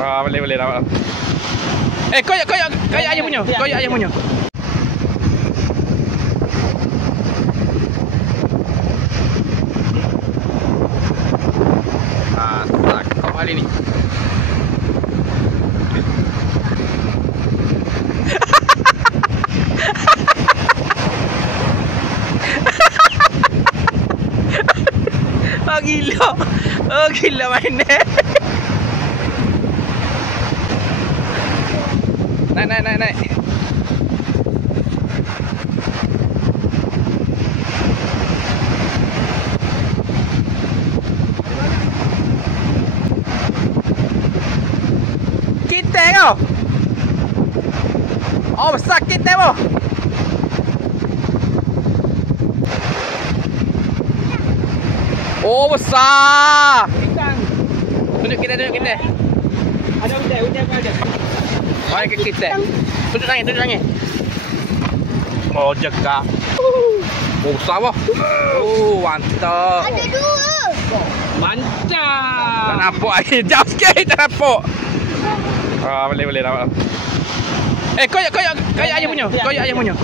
Boleh dapat. Koyak ayah punya. Koyak ayah punya. Tak kau kali ni. Oh gila mainnya. Naik. Kita kau. Oh besar kita kau. Oh besar. Ikan. Tunjuk kita. Ada udang ada. Mari ke kita. Tunjuk tangan. Oh jaga. Oh besar boh. Oh mantap. Ada dua. Mantap. Tak nampak air. Jauh sikit tak nampak. Boleh dapat. Koyak ayah punya. Koyak ayah punya.